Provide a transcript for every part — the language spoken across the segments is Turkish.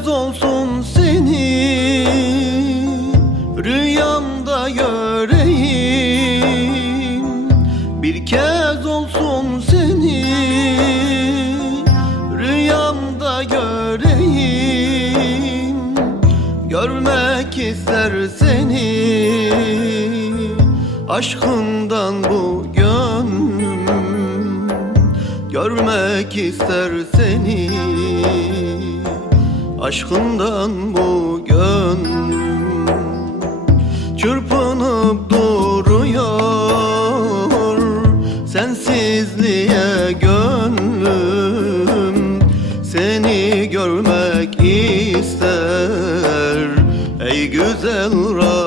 Görmez olsun seni Rüyamda göreyim. Bir kez olsun seni Rüyamda göreyim. Görmek ister seni Aşkından bu gönlüm. Görmek ister seni aşkından bu gönlüm Çırpınıp duruyor. Sensizliğe gönlüm Seni görmek ister. Ey güzel Resulüm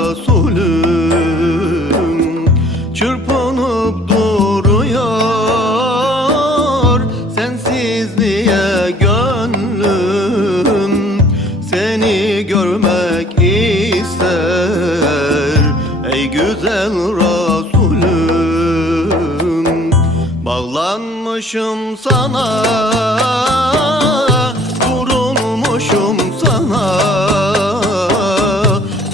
güzel Resulüm. Bağlanmışım sana Vurulmuşum sana.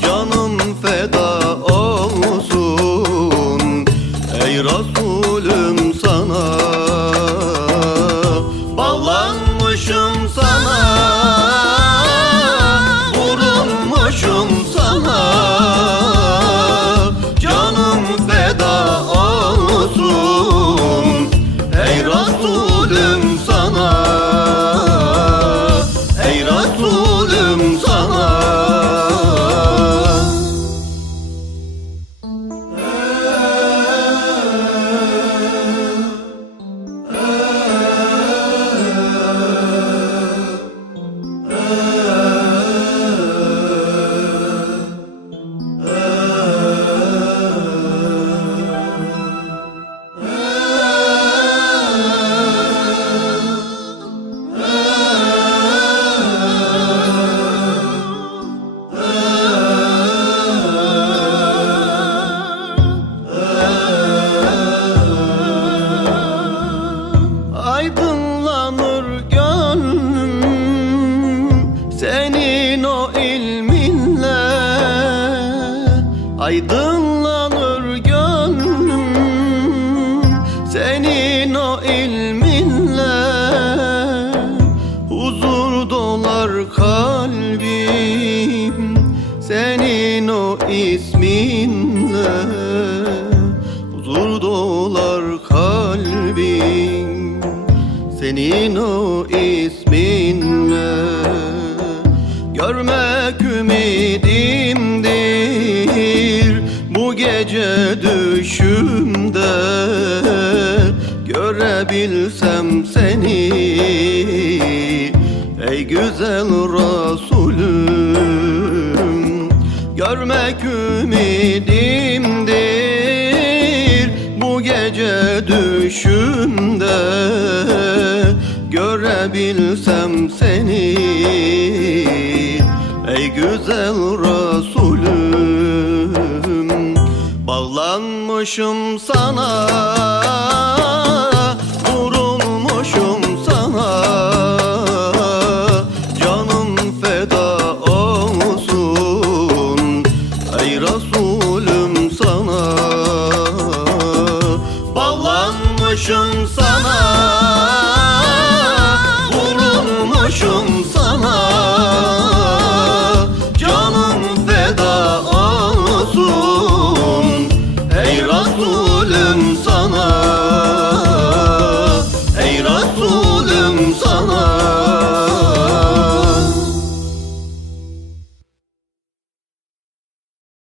Canım feda olsun. Ey Resulüm Aydınlanır gönlüm senin o ilminle. Huzur dolar kalbim senin o isminle. Huzur dolar kalbim senin o isminle gece düşümde Görebilsem seni. Ey güzel Resulüm Görmek ümidimdir. Bu gece düşümde Görebilsem seni. Ey güzel Resulüm Bağlanmışım sana Vurulmuşum sana. Canım feda olsun Ey Resulüm sana. Bağlanmışım